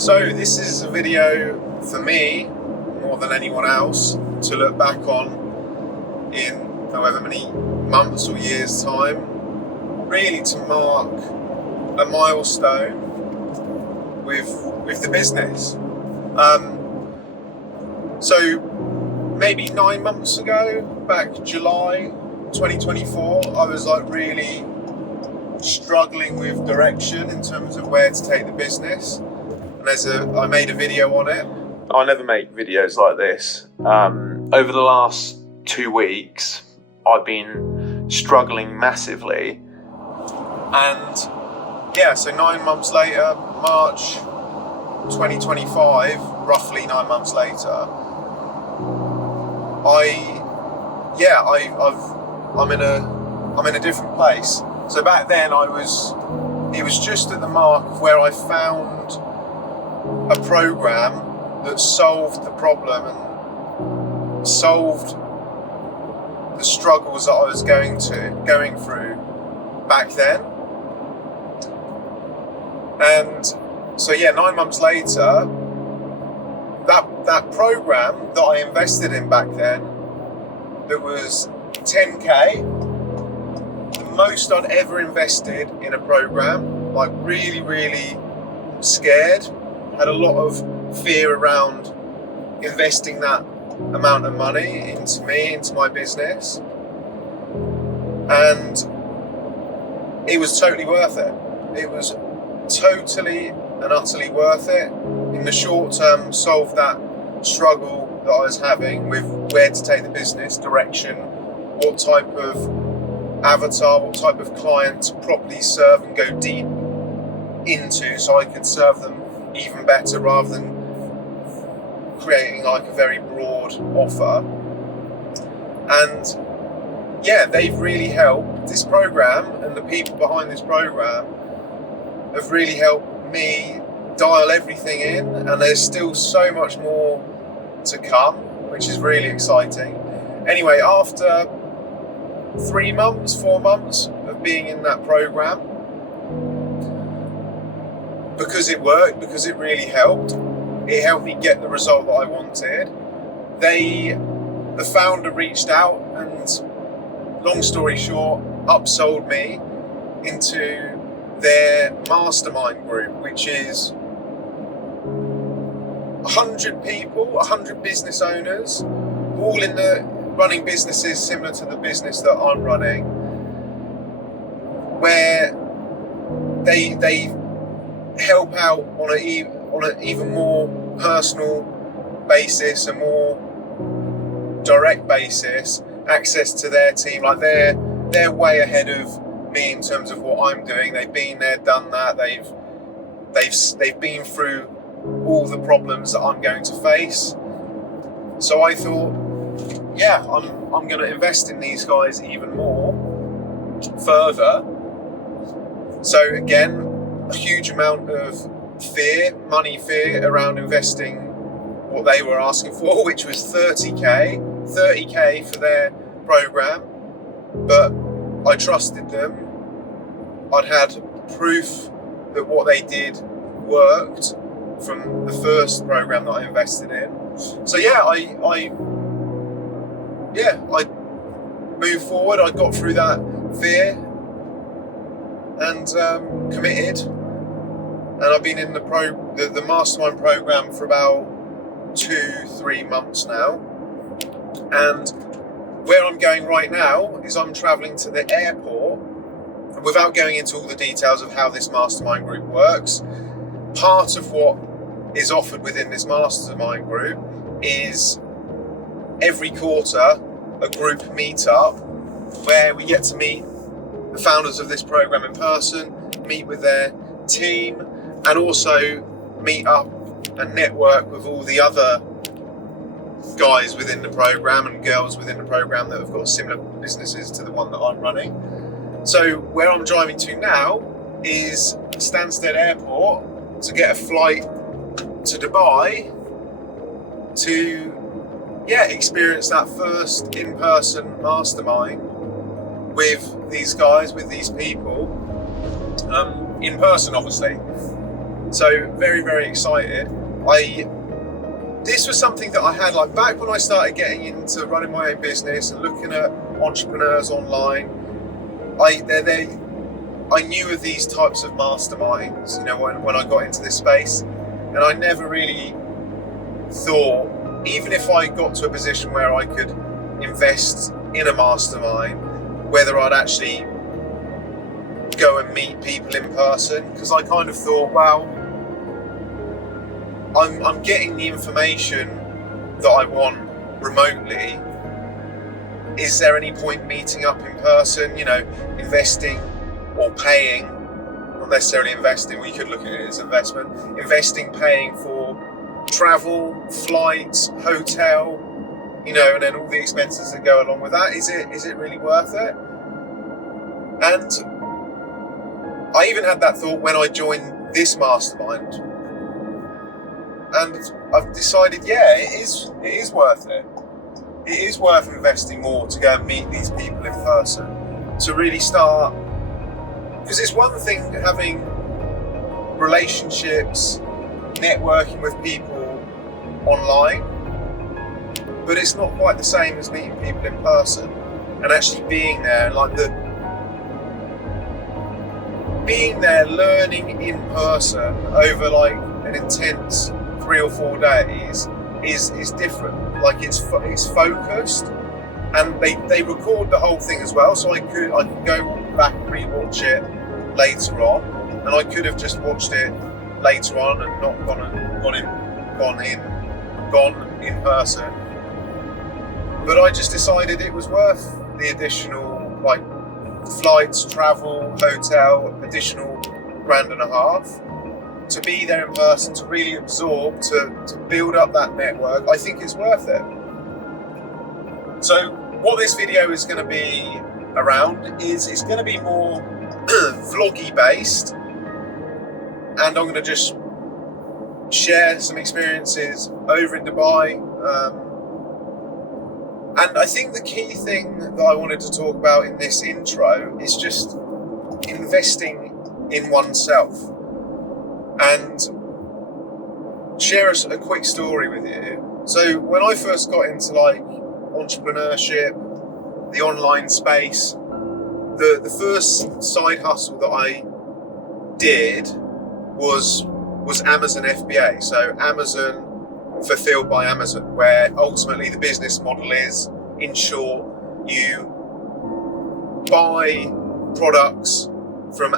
So this is a video for me, more than anyone else, to look back on in however many months or years' time, really to mark a milestone with the business. So maybe 9 months ago, back July 2024, I was really struggling with direction in terms of where to take the business. And I made a video on it. I never make videos like this. Over the last 2 weeks, I've been struggling massively. And yeah, so 9 months later, March 2025, roughly 9 months later, I'm in a different place. So back then it was just at the mark where I found a program that solved the problem and solved the struggles that I was going through back then. And so 9 months later, that program that I invested in back then, that was 10k, the most I'd ever invested in a program, really, really scared, had a lot of fear around investing that amount of money into my business, and it was totally worth it. It was totally and utterly worth it. In the short term, solved that struggle that I was having with where to take the business, direction, what type of avatar, what type of client to properly serve and go deep into, so I could serve them even better rather than creating a very broad offer. And they've really helped. This program and the people behind this program have really helped me dial everything in, and there's still so much more to come, which is really exciting. Anyway, after 4 months of being in that program, because it worked, because it really helped, it helped me get the result that I wanted. The founder reached out and, long story short, upsold me into their Mastermind Group, which is 100 people, 100 business owners, all running businesses similar to the business that I'm running, where they help out on an even more personal basis, a more direct basis, access to their team. They're way ahead of me in terms of what I'm doing. They've been there, done that. They've been through all the problems that I'm going to face. So I thought, I'm going to invest in these guys even more, further. So again, a huge amount of money fear around investing what they were asking for, which was 30k for their program. But I trusted them. I'd had proof that what they did worked from the first program that I invested in. So I moved forward. I got through that fear and committed. And I've been in the Mastermind program for about 2-3 months now. And where I'm going right now is I'm traveling to the airport. And without going into all the details of how this Mastermind Group works, part of what is offered within this Mastermind Group is every quarter a group meetup where we get to meet the founders of this program in person, meet with their team, and also meet up and network with all the other guys within the program and girls within the program that have got similar businesses to the one that I'm running. So where I'm driving to now is Stansted Airport to get a flight to Dubai to experience that first in-person mastermind with these guys, with these people, in person obviously. So very, very excited. This was something that I had like back when I started getting into running my own business and looking at entrepreneurs online. I knew of these types of masterminds, you know, when I got into this space, and I never really thought, even if I got to a position where I could invest in a mastermind, whether I'd actually go and meet people in person, because I kind of thought, well, I'm getting the information that I want remotely. Is there any point meeting up in person, you know, investing or paying, not necessarily investing, we could look at it as investment, investing, paying for travel, flights, hotel, you know, and then all the expenses that go along with that. Is it really worth it? And I even had that thought when I joined this mastermind, and I've decided, yeah, it is worth it. It is worth investing more to go and meet these people in person, to really start, because it's one thing having relationships, networking with people online, but it's not quite the same as meeting people in person and actually being there, like being there, learning in person over like an intense 3 or 4 days is different. Like it's focused, and they record the whole thing as well, so I could go back and rewatch it later on, and I could have just watched it later on and not gone in person. But I just decided it was worth the additional like flights, travel, hotel, additional £1.5 to be there in person, to really absorb, to build up that network. I think it's worth it. So what this video is going to be around is it's going to be more vloggy based, and I'm going to just share some experiences over in Dubai. And I think the key thing that I wanted to talk about in this intro is just investing in oneself, and share a quick story with you. So when I first got into like entrepreneurship, the online space, the first side hustle that I did was Amazon FBA. So Amazon fulfilled by Amazon, where ultimately the business model is, in short, you buy products from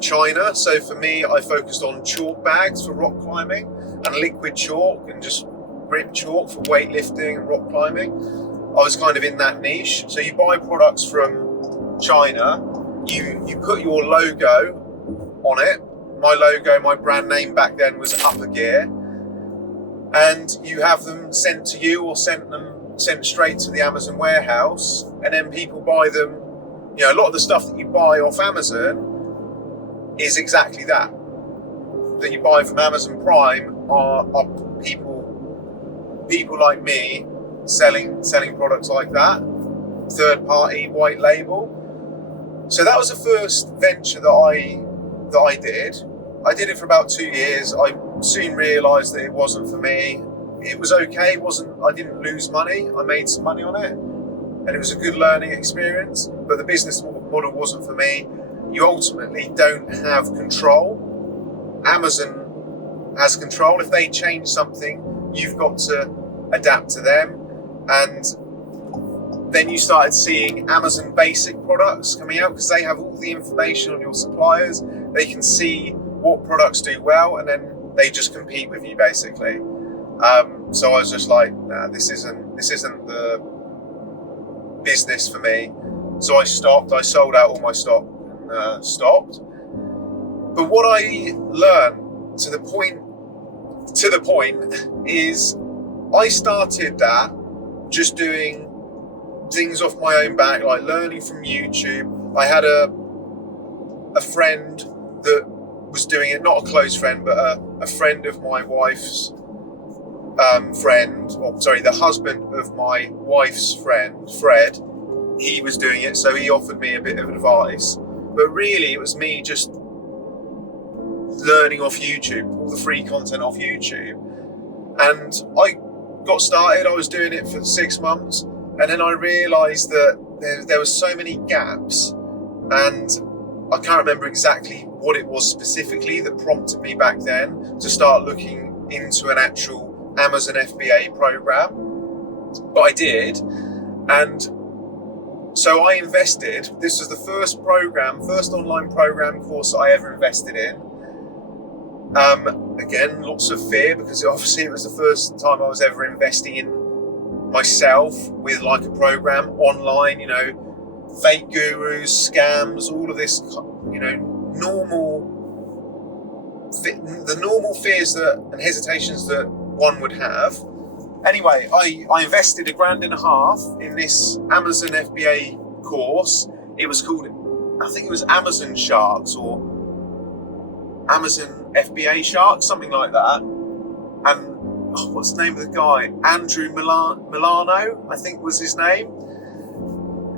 China. So for me, I focused on chalk bags for rock climbing and liquid chalk and just grip chalk for weightlifting and rock climbing. I was kind of in that niche. So you buy products from China, you put your logo on it. My logo, my brand name back then was Upper Gear, and you have them sent to you or sent straight to the Amazon warehouse, and then people buy them. You know, a lot of the stuff that you buy off Amazon is exactly that you buy from Amazon Prime are people like me selling products like that, third party, white label. So that was the first venture that I did. I did it for about 2 years. I soon realised that it wasn't for me. It was okay. I didn't lose money. I made some money on it, and it was a good learning experience. But the business model wasn't for me. You ultimately don't have control. Amazon has control. If they change something, you've got to adapt to them. And then you started seeing Amazon basic products coming out, because they have all the information on your suppliers. They can see what products do well, and then they just compete with you basically. So I was just like, nah, this isn't the business for me. So I stopped. I sold out all my stock and stopped. But what I learned to the point is I started that just doing things off my own back, like learning from YouTube. I had a friend that was doing it, not a close friend, but a friend of my wife's the husband of my wife's friend, Fred. He was doing it, so he offered me a bit of advice. But really, it was me just learning off YouTube, all the free content off YouTube. And I got started, I was doing it for 6 months, and then I realised that there were so many gaps, and I can't remember exactly what it was specifically that prompted me back then to start looking into an actual Amazon FBA program. But I did, and so I invested. This was the first online program course that I ever invested in. Again, lots of fear, because obviously it was the first time I was ever investing in myself with like a program online, fake gurus, scams, all of this, the normal fears and hesitations that one would have. Anyway, I invested $1,500 in this Amazon FBA course. It was called, I think it was Amazon Sharks or Amazon FBA Sharks, something like that. And what's the name of the guy? Andrew Milano, I think was his name.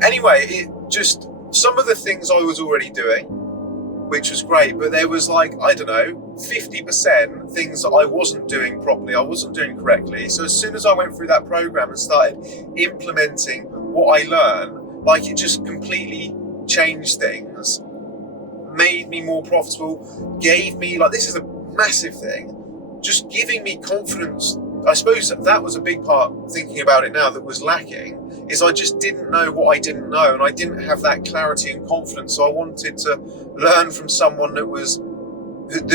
Anyway, it just, some of the things I was already doing, which was great, but there was 50% things that I wasn't doing properly, I wasn't doing correctly. So as soon as I went through that program and started implementing what I learned, it just completely changed things, made me more profitable, gave me, this is a massive thing, just giving me confidence. I suppose that was a big part, thinking about it now, that was lacking, is I just didn't know what I didn't know, and I didn't have that clarity and confidence. So I wanted to learn from someone that had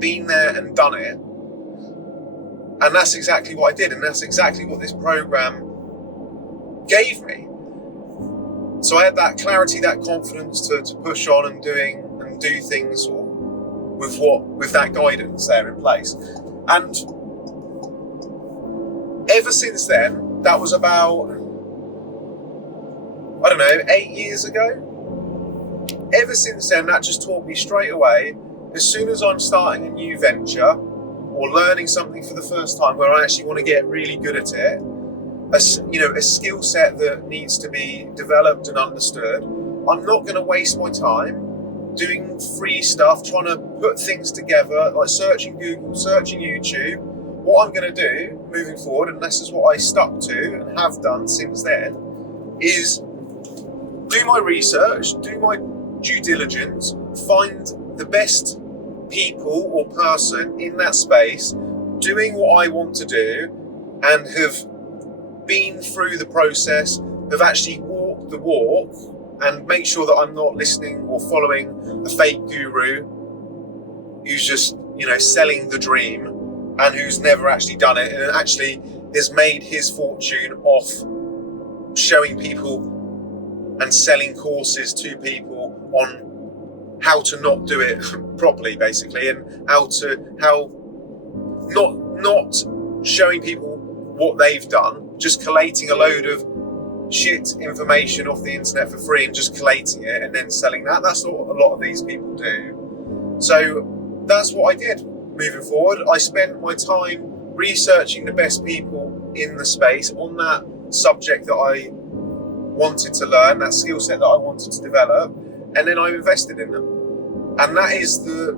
been there and done it. And that's exactly what I did, and that's exactly what this program gave me. So I had that clarity, that confidence to push on and do things with that guidance there in place. And ever since then, that was about, 8 years ago. Ever since then, that just taught me straight away, as soon as I'm starting a new venture or learning something for the first time where I actually want to get really good at it, a skill set that needs to be developed and understood, I'm not going to waste my time doing free stuff, trying to put things together, like searching Google, searching YouTube. What I'm going to do moving forward, and this is what I stuck to and have done since then, is do my research, do my due diligence, find the best people or person in that space doing what I want to do, and have been through the process, have actually walked the walk, and make sure that I'm not listening or following a fake guru who's just, selling the dream and who's never actually done it and actually has made his fortune off showing people and selling courses to people on how to not do it properly, basically, and how not showing people what they've done, just collating a load of shit information off the internet for free and just collating it and then selling that. That's what a lot of these people do. So that's what I did moving forward. I spent my time researching the best people in the space on that subject that I wanted to learn, that skill set that I wanted to develop, and then I invested in them. And that is the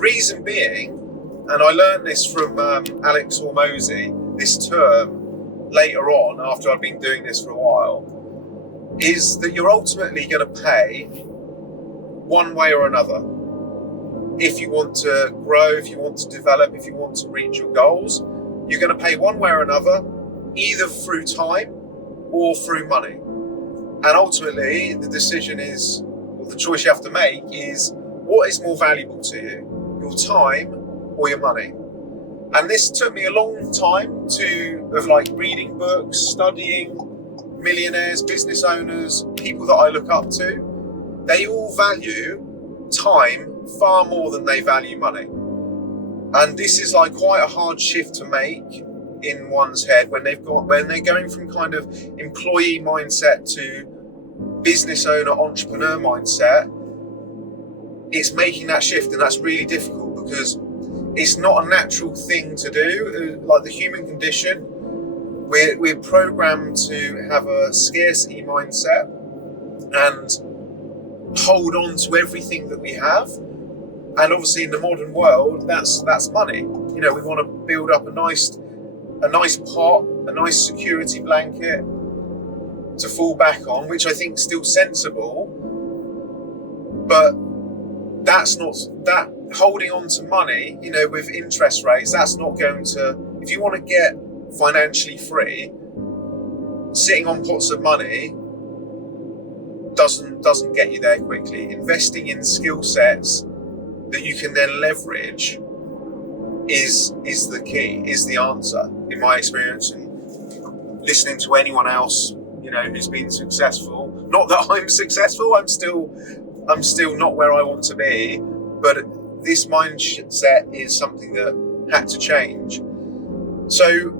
reason being, and I learned this from Alex Hormozy this term later on, after I've been doing this for a while, is that you're ultimately going to pay one way or another. If you want to grow, if you want to develop, if you want to reach your goals, you're going to pay one way or another, either through time or through money. And ultimately, the decision is, or the choice you have to make is, what is more valuable to you, your time or your money? And this took me a long time of reading books, studying millionaires, business owners, people that I look up to. They all value time far more than they value money. And this is quite a hard shift to make in one's head when they're going from kind of employee mindset to business owner, entrepreneur mindset. It's making that shift, and that's really difficult because it's not a natural thing to do. Like the human condition, we're programmed to have a scarcity mindset and hold on to everything that we have. And obviously in the modern world, that's money. You know, we want to build up a nice pot, a nice security blanket to fall back on, which I think is still sensible. But that's not, that holding on to money, you know, with interest rates, that's not going to, if you want to get financially free, sitting on pots of money doesn't get you there quickly. Investing in skill sets that you can then leverage is the key, is the answer, in my experience, and listening to anyone else, you know, who's been successful. Not that I'm successful, I'm still not where I want to be, but this mindset is something that had to change. So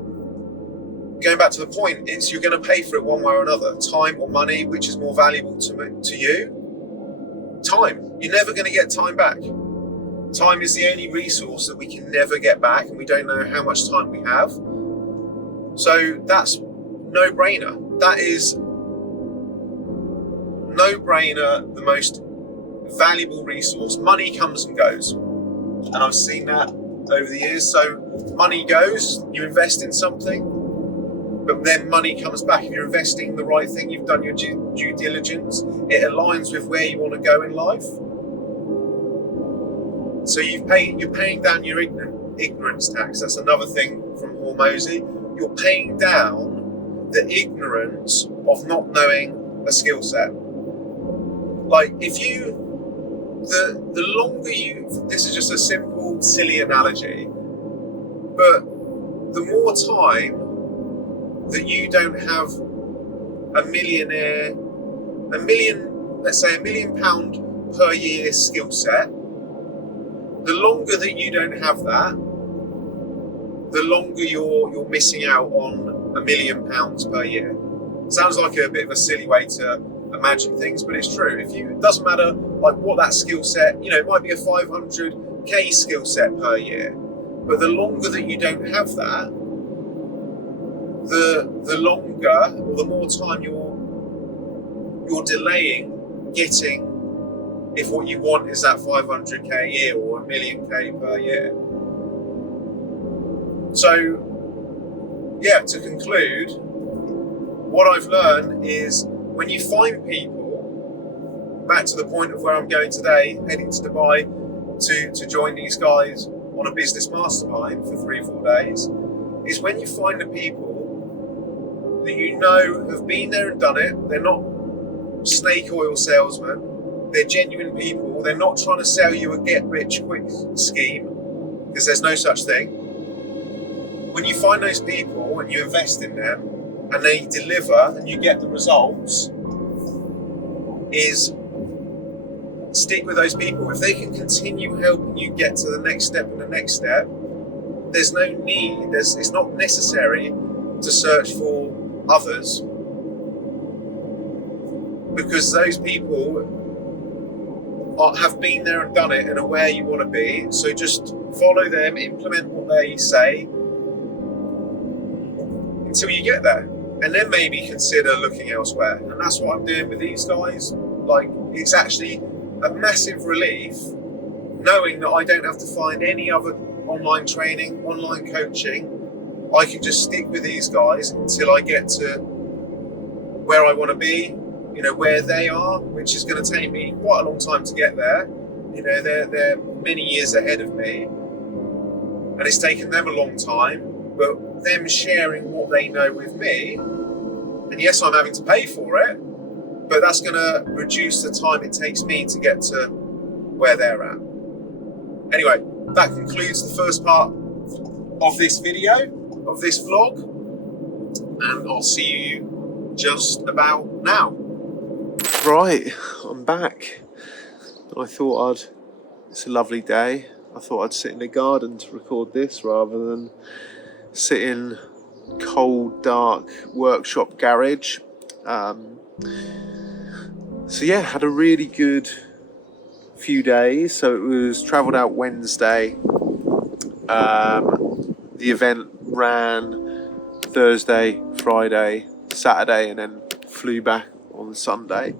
going back to the point, it's you're going to pay for it one way or another. Time or money, which is more valuable to you? Time. You're never going to get time back. Time is the only resource that we can never get back, and we don't know how much time we have. So that's no-brainer. That is no-brainer, the most valuable resource. Money comes and goes, and I've seen that over the years. So money goes, you invest in something, but then money comes back. If you're investing in the right thing, you've done your due diligence, it aligns with where you want to go in life. So you're paying down your ignorance tax. That's another thing from Hormozy. You're paying down the ignorance of not knowing a skill set. Like the longer this is just a simple, silly analogy, but the more time that you don't have let's say £1 million per year skill set, the longer that you don't have that, the longer you're missing out on £1 million per year. Sounds like a bit of a silly way to imagine things, but it's true. It doesn't matter like what that skill set, you know, it might be a 500k skill set per year, but the longer that you don't have that, the longer or the more time you're delaying getting, if what you want is that 500k a year or 1 million k per year. So yeah, to conclude, what I've learned is when you find people, back to the point of where I'm going today, heading to Dubai to join these guys on a business mastermind for 3-4 days, is when you find the people that you know have been there and done it. They're not snake oil salesmen, they're genuine people. They're not trying to sell you a get rich quick scheme, because there's no such thing. When you find those people and you invest in them and they deliver and you get the results, is stick with those people. If they can continue helping you get to the next step and the next step, there's no need, it's not necessary to search for others, because those people have been there and done it and are where you want to be. So just follow them, implement what they say until you get there, and then maybe consider looking elsewhere. And that's what I'm doing with these guys. Like, it's actually a massive relief knowing that I don't have to find any other online training, online coaching. I can just stick with these guys until I get to where I want to be, you know, where they are, which is going to take me quite a long time to get there. You know, they're many years ahead of me, and it's taken them a long time, but them sharing what they know with me, and yes, I'm having to pay for it, but that's going to reduce the time it takes me to get to where they're at. Anyway, that concludes the first part of this video, of this vlog, and I'll see you just about now. Right, I'm back. I thought it's a lovely day. I thought I'd sit in the garden to record this rather than sit in cold, dark workshop garage. So yeah, had a really good few days. So it was travelled out Wednesday. The event ran Thursday, Friday, Saturday, and then flew back on Sunday.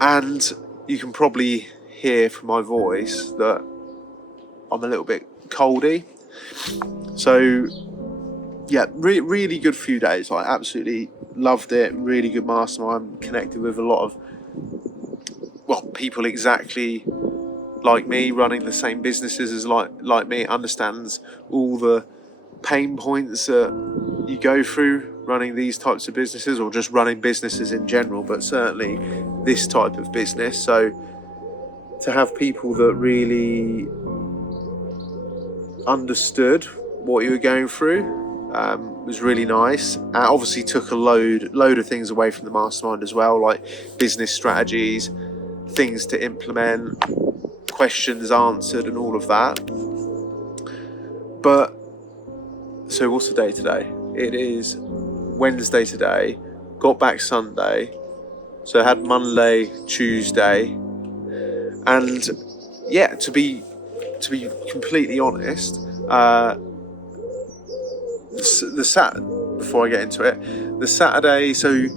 And you can probably hear from my voice that I'm a little bit coldy. So yeah, really good few days. I absolutely loved it. Really good mastermind. Connected with a lot of people exactly like me, running the same businesses as like me. Understands all the pain points that you go through running these types of businesses, or just running businesses in general, but certainly this type of business. So to have people that really understood what you were going through was really nice. Obviously took a load of things away from the mastermind as well, like business strategies, things to implement, questions answered, and all of that. But so what's the day today? It is Wednesday today. Got back Sunday, so I had Monday, Tuesday, and yeah, to be completely honest, before I get into it, the Saturday, so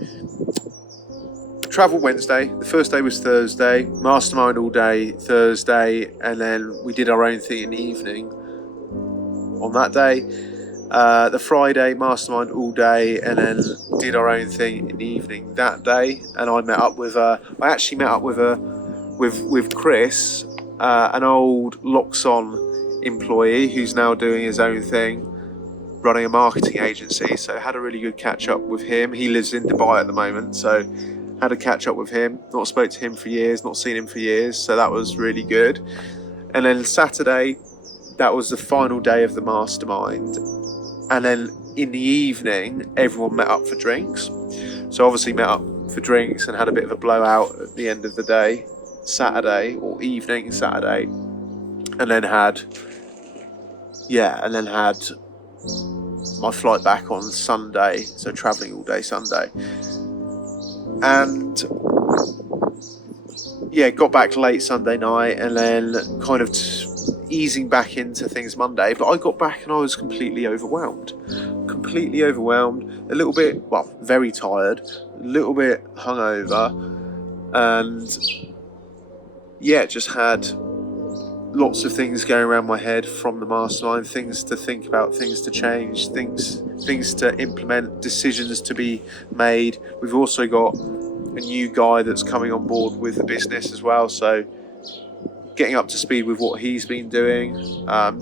travel Wednesday, the first day was Thursday, mastermind all day Thursday, and then we did our own thing in the evening on that day. The Friday, mastermind all day, and then did our own thing in the evening that day. And I actually met up with Chris, an old Loxon employee who's now doing his own thing, running a marketing agency. So had a really good catch up with him. He lives in Dubai at the moment, so had a catch up with him. Not spoke to him for years, not seen him for years, so that was really good. And then Saturday, that was the final day of the mastermind. And then in the evening, everyone met up for drinks. So obviously met up for drinks and had a bit of a blowout at the end of the day, Saturday, or evening Saturday. And then had my flight back on Sunday, so travelling all day Sunday. And yeah, got back late Sunday night, and then kind of easing back into things Monday. But I got back and I was completely overwhelmed, a little bit, very tired, a little bit hungover, and yeah, just had lots of things going around my head from the mastermind, things to think about, things to change, things to implement, decisions to be made. We've also got a new guy that's coming on board with the business as well, so getting up to speed with what he's been doing,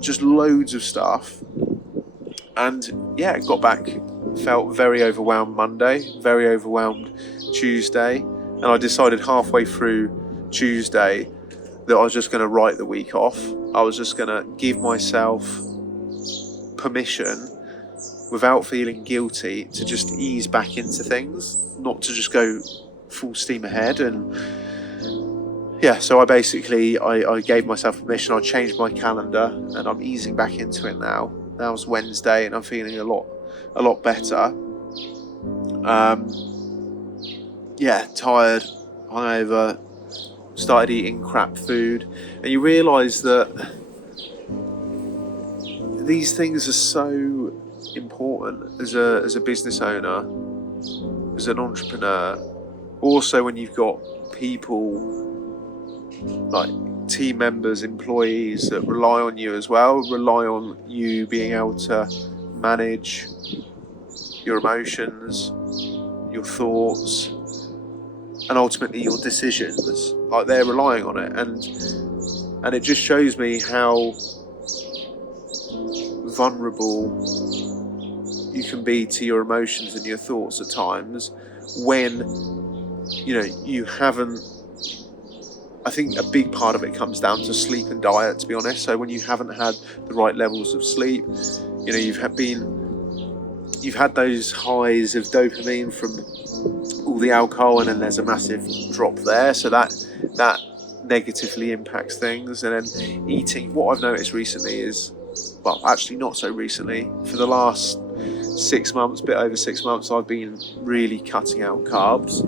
just loads of stuff. And yeah, got back, felt very overwhelmed Monday, very overwhelmed Tuesday, and I decided halfway through Tuesday that I was just going to write the week off. I was just going to give myself permission, without feeling guilty, to just ease back into things, not to just go full steam ahead. And yeah, so I gave myself permission. I changed my calendar and I'm easing back into it now. Now it's Wednesday and I'm feeling a lot better. Tired, hungover, started eating crap food, and you realise that these things are so important as a business owner, as an entrepreneur. Also, when you've got people like team members, employees that rely on you as well, rely on you being able to manage your emotions, your thoughts, and ultimately your decisions. Like, they're relying on it, and it just shows me how vulnerable you can be to your emotions and your thoughts at times when you haven't. I think a big part of it comes down to sleep and diet, to be honest. So when you haven't had the right levels of sleep, you've had those highs of dopamine from all the alcohol, and then there's a massive drop there. So that negatively impacts things. And then eating, what I've noticed recently is, actually not so recently, for the last 6 months, bit over 6 months, I've been really cutting out carbs,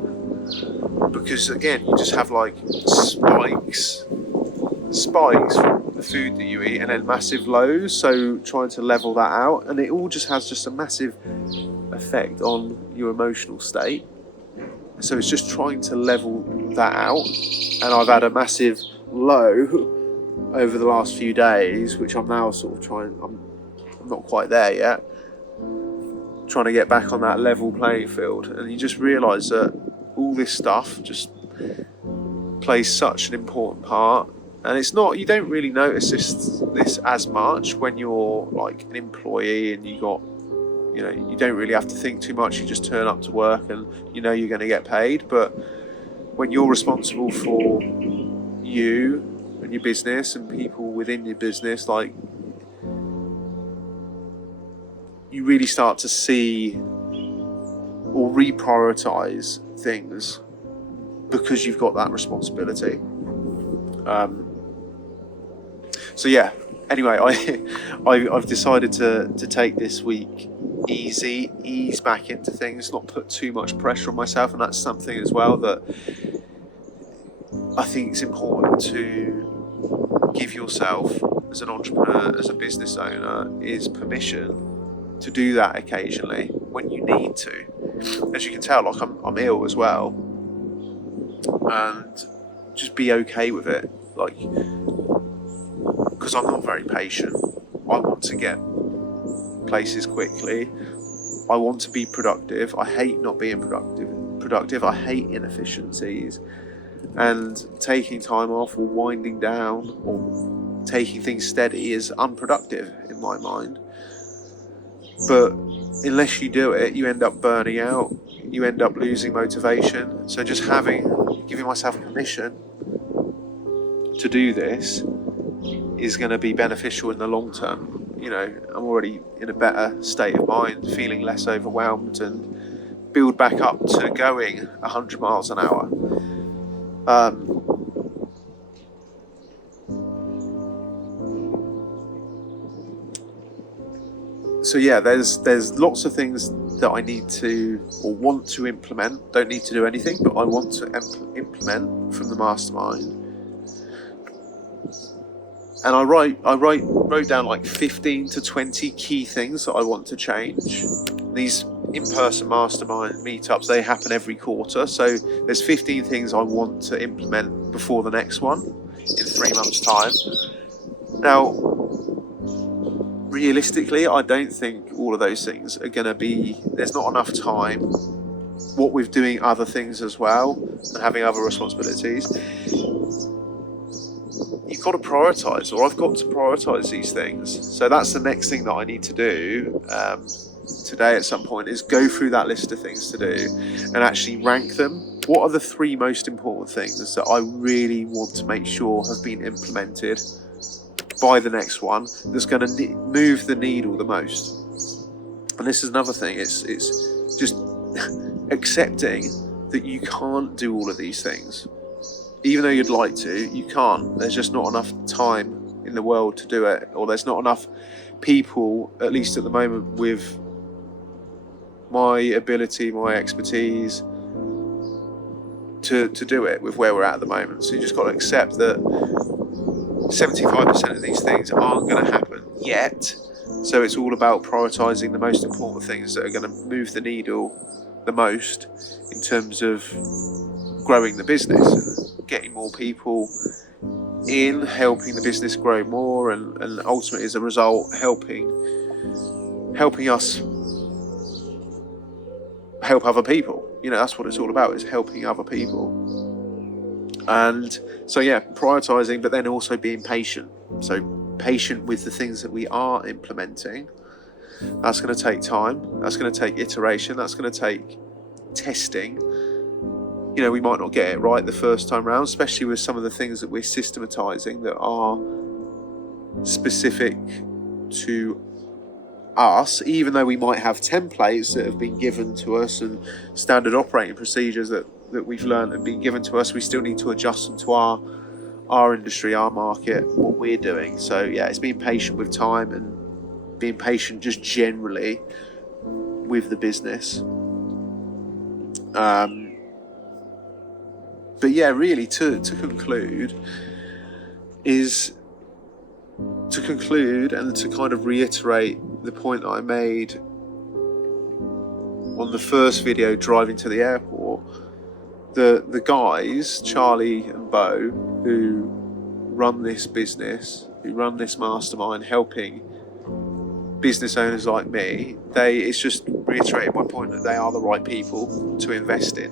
because again, you just have like spikes from the food that you eat, and then massive lows. So trying to level that out, and it all just has just a massive effect on your emotional state. So it's just trying to level that out, and I've had a massive low over the last few days, which I'm now sort of trying, I'm not quite there yet, trying to get back on that level playing field. And you just realise that all this stuff just plays such an important part. And it's not, you don't really notice this as much when you're like an employee and you don't really have to think too much. You just turn up to work and you know you're going to get paid. But when you're responsible for you and your business and people within your business, like, you really start to see or reprioritize things because you've got that responsibility. So yeah, anyway, I've decided to take this week ease back into things, not put too much pressure on myself. And that's something as well that I think it's important to give yourself as an entrepreneur, as a business owner, is permission to do that occasionally when you need to. As you can tell, like, I'm ill as well, and just be okay with it, like, because I'm not very patient. I want to get places quickly. I want to be productive. I hate not being productive. I hate inefficiencies, and taking time off or winding down or taking things steady is unproductive in my mind. But unless you do it, you end up burning out, you end up losing motivation. So just giving myself permission to do this is going to be beneficial in the long term. You know, I'm already in a better state of mind, feeling less overwhelmed, and build back up to going 100 miles an hour. So yeah, there's lots of things that I need to or want to implement. Don't need to do anything, but I want to implement from the Mastermind. And I wrote down like 15 to 20 key things that I want to change. These in-person Mastermind meetups, they happen every quarter. So there's 15 things I want to implement before the next one in 3 months' time. Now, realistically, I don't think all of those things are going to be, there's not enough time, what with doing other things as well and having other responsibilities. You've got to prioritise, or I've got to prioritise these things. So that's the next thing that I need to do today at some point, is go through that list of things to do and actually rank them. What are the 3 most important things that I really want to make sure have been implemented by the next one that's going to move the needle the most? And this is another thing, it's just accepting that you can't do all of these things. Even though you'd like to, you can't. There's just not enough time in the world to do it, or there's not enough people, at least at the moment, with my ability, my expertise to do it with where we're at the moment. So you just got to accept that 75% of these things aren't going to happen yet. So it's all about prioritising the most important things that are going to move the needle the most in terms of growing the business and getting more people in, helping the business grow more, and ultimately, as a result, helping us help other people. You know, that's what it's all about, is helping other people. And so yeah, prioritising, but then also being patient. So patient with the things that we are implementing. That's going to take time. That's going to take iteration. That's going to take testing. You know, we might not get it right the first time round, especially with some of the things that we're systematising that are specific to us, even though we might have templates that have been given to us and standard operating procedures that we've learned and been given to us. We still need to adjust them to our industry, our market, what we're doing. So yeah, it's being patient with time and being patient just generally with the business. But yeah, really to conclude and to kind of reiterate the point that I made on the first video driving to the airport. The guys, Charlie and Bo, who run this business, who run this mastermind, helping business owners like me, it's just reiterating my point that they are the right people to invest in.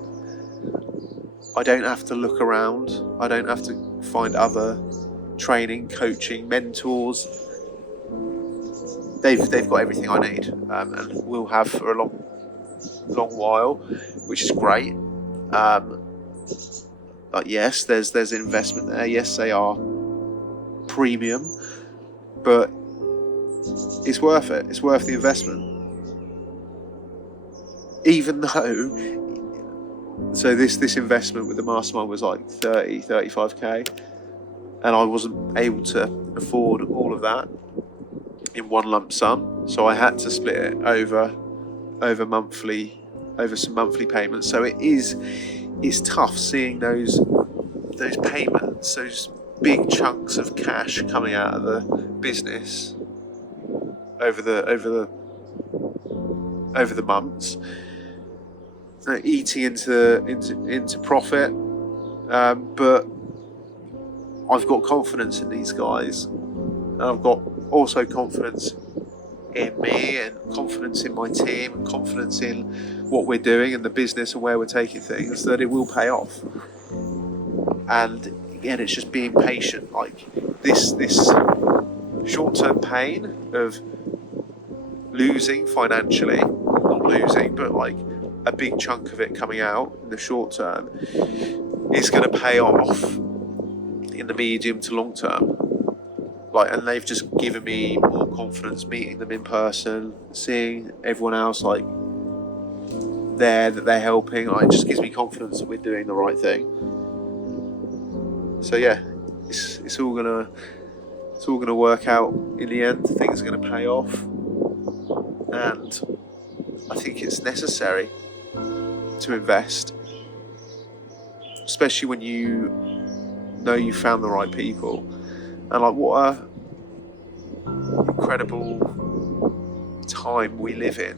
I don't have to look around. I don't have to find other training, coaching, mentors. They've got everything I need, and will have for a long while, which is great. But yes, there's an investment there. Yes, they are premium, but it's worth it. It's worth the investment. Even though, so this investment with the mastermind was like 35k, and I wasn't able to afford all of that in one lump sum, so I had to split it over some monthly payments. So it's tough seeing those payments, those big chunks of cash coming out of the business over the months, eating into profit. But I've got confidence in these guys, and I've got also confidence in me, and confidence in my team, and confidence in what we're doing and the business and where we're taking things, that it will pay off. And again, it's just being patient. Like this short-term pain of losing financially, not losing, but like a big chunk of it coming out in the short term, is going to pay off in the medium to long term. Like, and they've just given me more confidence meeting them in person, seeing everyone else like that they're helping. It just gives me confidence that we're doing the right thing. So yeah, it's all gonna work out in the end. Things are gonna pay off, and I think it's necessary to invest, especially when you know you found the right people. And like, what a incredible time we live in,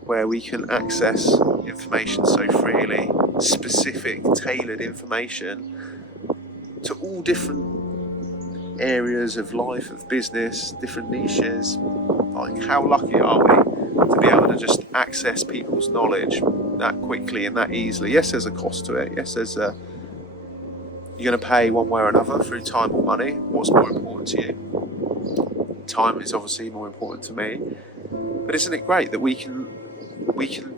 where we can access information so freely, specific, tailored information to all different areas of life, of business, different niches. Like, how lucky are we to be able to just access people's knowledge that quickly and that easily? Yes, there's a cost to it. Yes, you're going to pay one way or another through time or money. What's more important to you? Time is obviously more important to me. But isn't it great that we can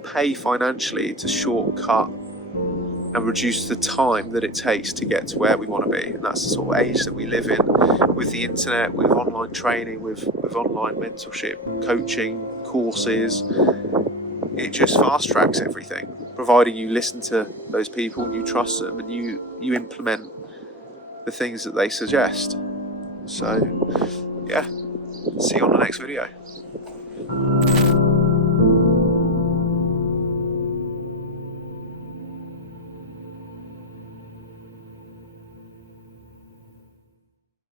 pay financially to shortcut and reduce the time that it takes to get to where we want to be? And that's the sort of age that we live in, with the internet, with online training, with online mentorship, coaching, courses. It just fast tracks everything, providing you listen to those people and you trust them and you implement the things that they suggest. So yeah, see you on the next video.